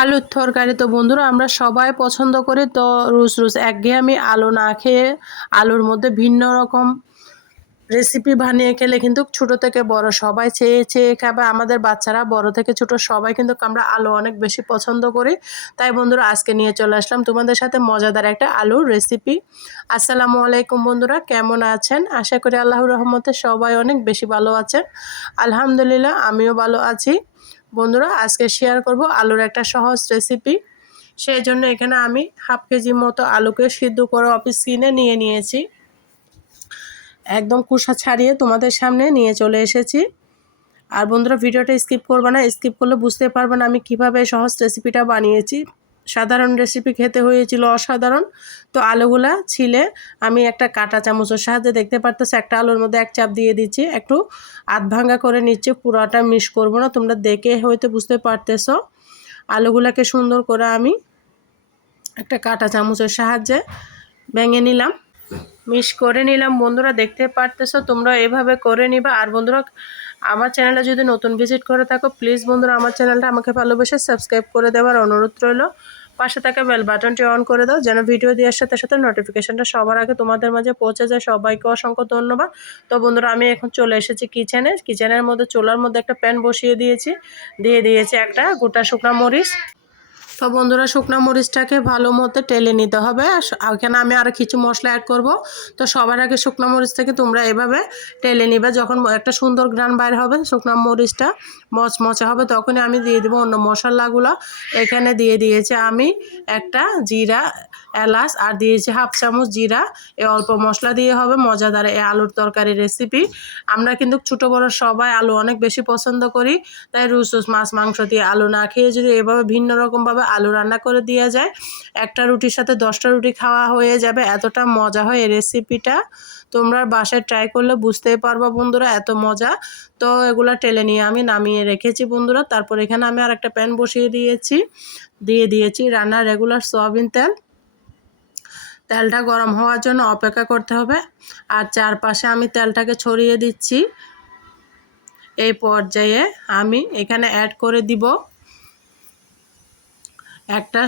আলুর তরকারি তো বন্ধুরা আমরা সবাই পছন্দ করি। তো রোজ একঘেয়েমি আলু না খেয়ে আলুর মধ্যে ভিন্ন রকম রেসিপি বানিয়ে খেলে কিন্তু ছোট থেকে বড় সবাই চেয়ে চেয়ে খাবে। আমাদের বাচ্চারা বড় থেকে ছোট সবাই কিন্তু আমরা আলু অনেক বেশি পছন্দ করি। তাই বন্ধুরা আজকে নিয়ে চলে আসলাম তোমাদের সাথে মজাদার একটা আলুর রেসিপি। আসসালামু আলাইকুম বন্ধুরা, কেমন আছেন? আশা করি আল্লাহর রহমতে সবাই অনেক বেশি ভালো আছেন। আলহামদুলিল্লাহ আমিও ভালো আছি। বন্ধুরা আজকে শেয়ার করব আলুর একটা সহজ রেসিপি। সেই জন্য এখানে আমি হাফ কেজি মতো আলুকে সিদ্ধ করে অফিস কিনে নিয়ে নিয়েছি। একদম খোসা ছাড়িয়ে তোমাদের সামনে নিয়ে চলে এসেছি। আর বন্ধুরা ভিডিওটা স্কিপ করবে না, স্কিপ করলে বুঝতে পারবে না আমি কিভাবে সহজ রেসিপিটা বানিয়েছি। সাধারণ রেসিপি খেতে হয়েছিল অসাধারণ। তো আলুগুলা ছিলে আমি একটা কাঁটা চামচের সাহায্যে দেখতে পারতেছি একটা আলুর মধ্যে এক চাপ দিয়ে দিচ্ছি, একটু আধ ভাঙ্গা করে নিচ্ছে, পুরোটা মিক্স করবো না। তোমরা দেখে হয়তো বুঝতে পারতেছো। আলুগুলাকে সুন্দর করে আমি একটা কাঁটা চামচের সাহায্যে ভেঙে নিলাম, মিক্স করে নিলাম। বন্ধুরা দেখতে পারতেছো, তোমরা এভাবে করে নিবা। আর বন্ধুরা আমার চ্যানেলে যদি নতুন ভিজিট করে থাকো প্লিজ বন্ধুরা আমার চ্যানেলটা আমাকে ভালোবেসে সাবস্ক্রাইব করে দেওয়ার অনুরোধ রইল। পাশে থাকা বেল বাটনটি অন করে দাও যেন ভিডিও দেওয়ার সাথে সাথে নোটিফিকেশনটা সবার আগে তোমাদের মাঝে পৌঁছে যায়। সবাইকে অসংখ্য ধন্যবাদ। তো বন্ধুরা আমি এখন চলে এসেছি কিচেনের মধ্যে। চুলার মধ্যে একটা প্যান বসিয়ে দিয়েছি, দিয়ে দিয়েছি একটা গোটা শুকনো মরিচ। তো বন্ধুরা শুকনো মরিচটাকে ভালো মতো টেলে নিতে হবে। এখানে আমি আর কিছু মশলা অ্যাড করব। তো সবার আগে শুকনো মরিচটাকে তোমরা এভাবে টেলে নিবে। যখন একটা সুন্দর ঘ্রাণ বাইর হবে, শুকনো মরিচটা মচমচে হবে, তখনই আমি দিয়ে দেবো অন্য মশলাগুলো। এখানে দিয়ে দিয়েছি আমি একটা জিরা, এলাচ, আর দিয়েছি হাফ চামচ জিরা। এই অল্প মশলা দিয়ে হবে মজাদার এই আলুর তরকারি রেসিপি। আমরা কিন্তু ছোটো বড়ো সবাই আলু অনেক বেশি পছন্দ করি। তাই রোজ মাছ মাংস দিয়ে আলু না খেয়ে যদি এভাবে ভিন্ন রকমভাবে আলু রান্না করে দেওয়া যায়, একটা রুটির সাথে 10টা রুটি খাওয়া হয়ে যাবে। এতটা মজা হয় এই রেসিপিটা, তোমরা বাসায় ট্রাই করলে বুঝতেই পারবা বন্ধুরা এত মজা। তো এগুলা টেলে নিয়ে আমি নামিয়ে রেখেছি বন্ধুরা। তারপর এখানে আমি আর একটা প্যান বসিয়ে দিয়ে দিয়েছি রান্নার রেগুলার সয়াবিন তেল। তেলটা গরম হওয়ার জন্য অপেক্ষা করতে হবে। আর চারপাশে আমি তেলটাকে ছড়িয়ে দিচ্ছি। এই পর্যায়ে আমি এখানে অ্যাড করে দিব একটা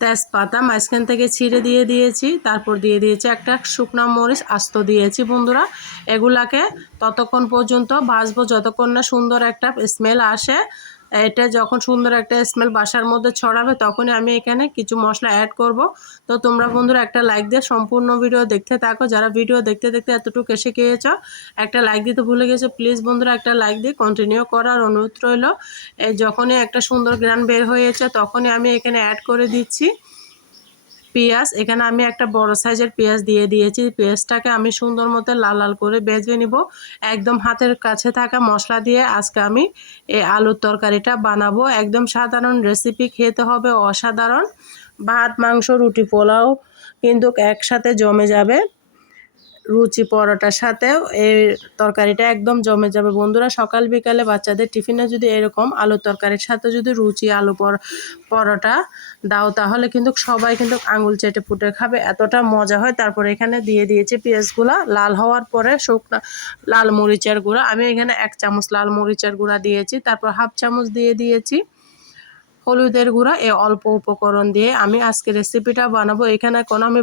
তেজপাতা মাঝখান থেকে ছিঁড়ে দিয়ে দিয়েছি। তারপর দিয়ে দিয়েছি একটা শুকনো মরিচ আস্ত দিয়েছি বন্ধুরা। এগুলাকে ততক্ষণ পর্যন্ত ভাজবো যতক্ষণ না সুন্দর একটা স্মেল আসে। এটা যখন সুন্দর একটা স্মেল বাসার মধ্যে ছড়াবে তখনই আমি এখানে কিছু মশলা অ্যাড করব। তো তোমরা বন্ধুরা একটা লাইক দিয়ে সম্পূর্ণ ভিডিও দেখতে থাকো। যারা ভিডিও দেখতে দেখতে এতটুকু এসে গিয়েছ একটা লাইক দিতে ভুলে গেছো, প্লিজ বন্ধুরা একটা লাইক দিয়ে কন্টিনিউ করার অনুরোধ রইল। যখনই একটা সুন্দর ঘ্রাণ বের হয়েছে তখনই আমি এখানে অ্যাড করে দিচ্ছি পেঁয়াজ। এখানে আমি একটা বড় সাইজের পেঁয়াজ দিয়ে দিয়েছি। পেঁয়াজটাকে আমি সুন্দর মতো লাল লাল করে ভেজে নিব। একদম হাতের কাছে থাকা মশলা দিয়ে আজকে আমি এই আলুর তরকারিটা বানাবো। একদম সাধারণ রেসিপি, খেতে হবে অসাধারণ। ভাত মাংস রুটি পোলাও কিন্তু একসাথে জমে যাবে। লুচি পরোটার সাথেও এই তরকারিটা একদম জমে যাবে বন্ধুরা। সকাল বিকালে বাচ্চাদের টিফিনে যদি এরকম আলুর তরকারির সাথে যদি লুচি আলু পরোটা দাও তাহলে কিন্তু সবাই কিন্তু আঙুল চেটে পুটে খাবে, এতটা মজা হয়। তারপর এখানে দিয়ে দিয়েছি পেঁয়াজগুলা লাল হওয়ার পরে শুকনো লাল মরিচের গুঁড়া। আমি এখানে 1 চামচ লাল মরিচের গুঁড়া দিয়েছি। তারপর হাফ চামচ দিয়ে দিয়েছি হলুদের গুঁড়া। এই অল্প উপকরণ দিয়ে আমি আজকে রেসিপিটা বানাবো। এখানে কোনো আমি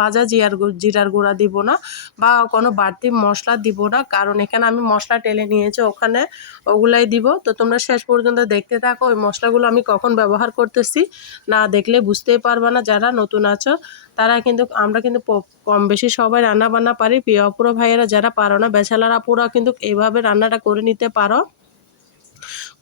ভাজা জিরার গুঁড়া দিব না বা কোনো বাড়তি মশলা দিব না, কারণ এখানে আমি মশলা টেলে নিয়েছি, ওখানে ওগুলাই দিব। তো তোমরা শেষ পর্যন্ত দেখতে থাকো ওই মশলাগুলো আমি কখন ব্যবহার করতেছি। না দেখলে বুঝতেই পারবে না। যারা নতুন আছো তারা কিন্তু আমরা কিন্তু কম বেশি সবাই রান্না বান্না পারি। প্রিয় আপুরা ভাইয়েরা যারা পারো না, ব্যাচেলার আপুরা কিন্তু এইভাবে রান্নাটা করে নিতে পারো।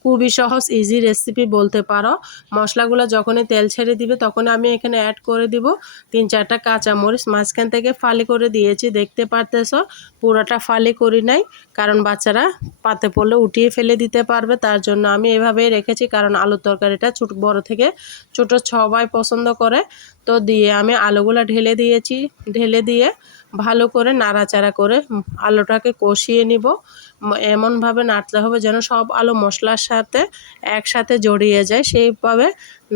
খুবই সহজ ইজি রেসিপি বলতে পারো। মশলাগুলো যখনই তেল ছেড়ে দিবে তখন আমি এখানে অ্যাড করে দিব 3-4টা কাঁচামরিচ মাঝখান থেকে ফালি করে দিয়েছি। দেখতে পারতেছো পুরোটা ফালি করি নাই, কারণ বাচ্চারা পাতে পড়লে উঠিয়ে ফেলে দিতে পারবে। তার জন্য আমি এভাবেই রেখেছি, কারণ আলুর তরকারিটা ছোট বড় থেকে ছোট সবাই পছন্দ করে। তো দিয়ে আমি আলুগুলো ঢেলে দিয়ে ভালো করে নাড়াচাড়া করে আলুটাকে কষিয়ে নিব। এমনভাবে নাড়তে হবে যেন সব আলু মশলার সাথে একসাথে জড়িয়ে যায়, সেইভাবে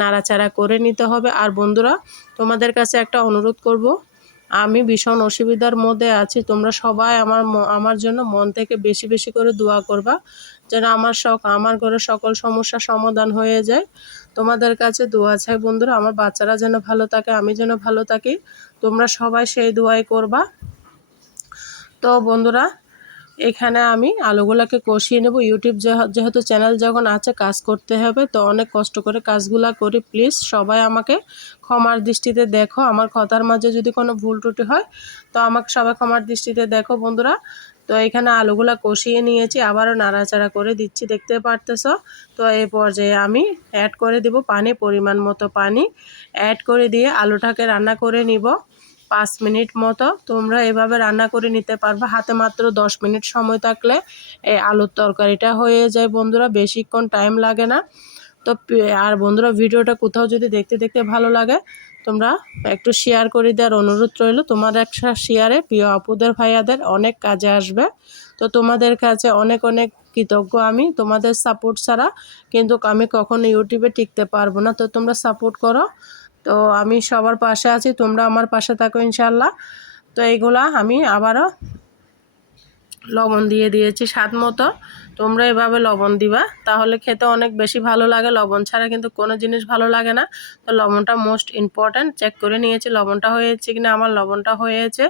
নাড়াচাড়া করে নিতে হবে। আর বন্ধুরা তোমাদের কাছে একটা অনুরোধ করব, আমি ভীষণ অসুবিধার মধ্যে আছি। তোমরা সবাই আমার জন্য মন থেকে বেশি বেশি করে দোয়া করবা যেন আমার ঘরের সকল সমস্যার সমাধান হয়ে যায়। তোমাদের কাছে দোয়া চাই বন্ধুরা, আমার বাচ্চারা যেন ভালো থাকে, আমি যেন ভালো থাকি। তোমরা সবাই সেই দোয়াই করবা। তো বন্ধুরা, এখানে আমি আলুগুলাকে কষিয়ে নেব। ইউটিউব যেহেতু চ্যানেল যখন আছে, কাজ করতে হবে, তো অনেক কষ্ট করে কাজগুলা করি। প্লিজ সবাই আমাকে ক্ষমার দৃষ্টিতে দেখো। আমার কথার মাঝে যদি কোনো ভুল ত্রুটি হয় তো আমাকে সবাই ক্ষমার দৃষ্টিতে দেখো বন্ধুরা। তো এখানে আলুগুলা কষিয়ে নিয়েছি, আবারও নাড়াচাড়া করে দিচ্ছি, দেখতে পারতেছ। তো এই পর্যায়ে আমি অ্যাড করে দিব পানি, পরিমাণ মতো পানি অ্যাড করে দিয়ে আলুটাকে রান্না করে নিব 5 মিনিট মতো। তোমরা এভাবে রান্না করে নিতে পারবে। হাতে মাত্র 10 মিনিট সময় থাকলে এই আলুর তরকারিটা হয়ে যায় বন্ধুরা, বেশিক্ষণ টাইম লাগে না। তো আর বন্ধুরা, ভিডিওটা কোথাও যদি দেখতে দেখতে ভালো লাগে, তোমরা একটু শেয়ার করে দেওয়ার অনুরোধ রইল। তোমার একটা শেয়ারে প্রিয় আপুদের ভাইয়াদের অনেক কাজে আসবে। তো তোমাদের কাছে অনেক অনেক কৃতজ্ঞ আমি। তোমাদের সাপোর্ট ছাড়া কিন্তু আমি কখনো ইউটিউবে টিকতে পারবো না। তো তোমরা সাপোর্ট করো। তো আমি সবার পাশে আছি, তোমরা আমার পাশে থাকো ইনশাল্লাহ। তো এইগুলা আমি আবারও লবণ দিয়ে দিয়েছি স্বাদ মতো। তোমরা এভাবে লবণ দিবা, তাহলে খেতে অনেক বেশি ভালো লাগে। লবণ ছাড়া কিন্তু কোনো জিনিস ভালো লাগে না। তো লবণটা মোস্ট ইম্পর্ট্যান্ট। চেক করে নিয়েছি লবণটা হয়েছে কিনা। আমার লবণটা হয়েছে।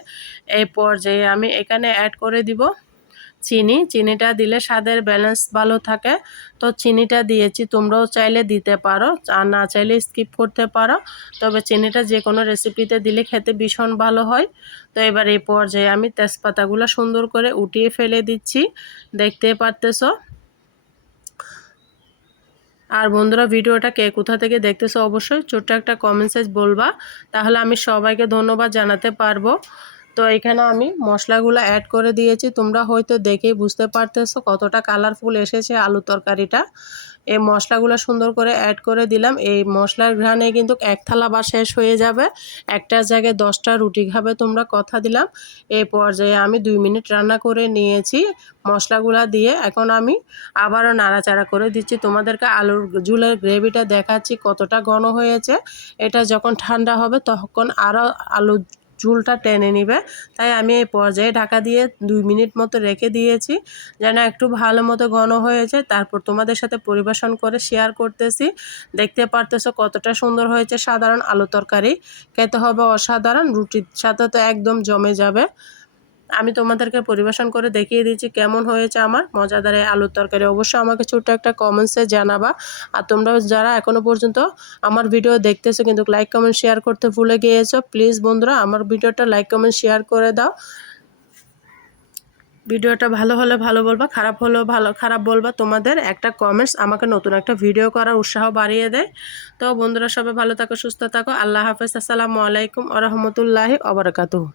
এই পর্যায়ে আমি এখানে অ্যাড করে দিব চিনিটা দিলে স্বাদের ব্যালেন্স ভালো থাকে। তো চিনিটা দিয়েছি, তোমরাও চাইলে দিতে পারো, আর না চাইলে স্কিপ করতে পারো। তবে চিনিটা যে কোনো রেসিপিতে দিলে খেতে ভীষণ ভালো হয়। তো এবার এই পর্যায়ে আমি তেজপাতাগুলো সুন্দর করে উঠিয়ে ফেলে দিচ্ছি, দেখতে পারতেছো। আর বন্ধুরা, ভিডিওটা কে কোথা থেকে দেখতেছো অবশ্যই ছোট্ট একটা কমেন্টসে বলবা, তাহলে আমি সবাইকে ধন্যবাদ জানাতে পারবো। তো এখানে আমি মশলাগুলো অ্যাড করে দিয়েছি। তোমরা হয়তো দেখেই বুঝতে পারতেছো কতটা কালারফুল এসেছে আলু তরকারিটা। এই মশলাগুলো সুন্দর করে অ্যাড করে দিলাম। এই মশলার ঘ্রাণে কিন্তু এক থালা বা শেষ হয়ে যাবে। একটার জায়গায় 10টা রুটি খাবে তোমরা, কথা দিলাম। এই পর্যায়ে আমি 2 মিনিট রান্না করে নিয়েছি মশলাগুলা দিয়ে। এখন আমি আবারও নাড়াচাড়া করে দিচ্ছি। তোমাদেরকে আলুর ঝোলের গ্রেভিটা দেখাচ্ছি কতটা ঘন হয়েছে। এটা যখন ঠান্ডা হবে তখন আরও আলু ঝোলটা টেনে নিবে। তাই আমি এই পর্যায়ে ঢাকা দিয়ে 2 মিনিট মতো রেখে দিয়েছি, যেন একটু ভালো মতো ঘন হয়েছে। তারপর তোমাদের সাথে পরিবেশন করে শেয়ার করতেছি। দেখতে পারতেছো কতটা সুন্দর হয়েছে সাধারণ আলু তরকারি। খেতে হবে অসাধারণ, রুটির সাথে তো একদম জমে যাবে। আমি তোমাদেরকে পরিবেশন করে দেখিয়ে দিচ্ছি কেমন হয়েছে আমার মজাদার এই আলুর তরকারি। অবশ্যই আমাকে ছোট্ট একটা কমেন্টসে জানাবা। আর তোমরা যারা এখনো পর্যন্ত আমার ভিডিও দেখতেছো কিন্তু লাইক কমেন্ট শেয়ার করতে ভুলে গিয়েছো, প্লিজ বন্ধুরা আমার ভিডিওটা লাইক কমেন্ট শেয়ার করে দাও। ভিডিওটা ভালো হলে ভালো বলবা, খারাপ হলেও খারাপ বলবা। তোমাদের একটা কমেন্টস আমাকে নতুন একটা ভিডিও করার উৎসাহ বাড়িয়ে দেয়। তো বন্ধুরা, সবাই ভালো থাকো, সুস্থ থাকো। আল্লাহ হাফেজ। আসসালামু আলাইকুম ওয়া রাহমাতুল্লাহি ওয়া বারাকাতুহু।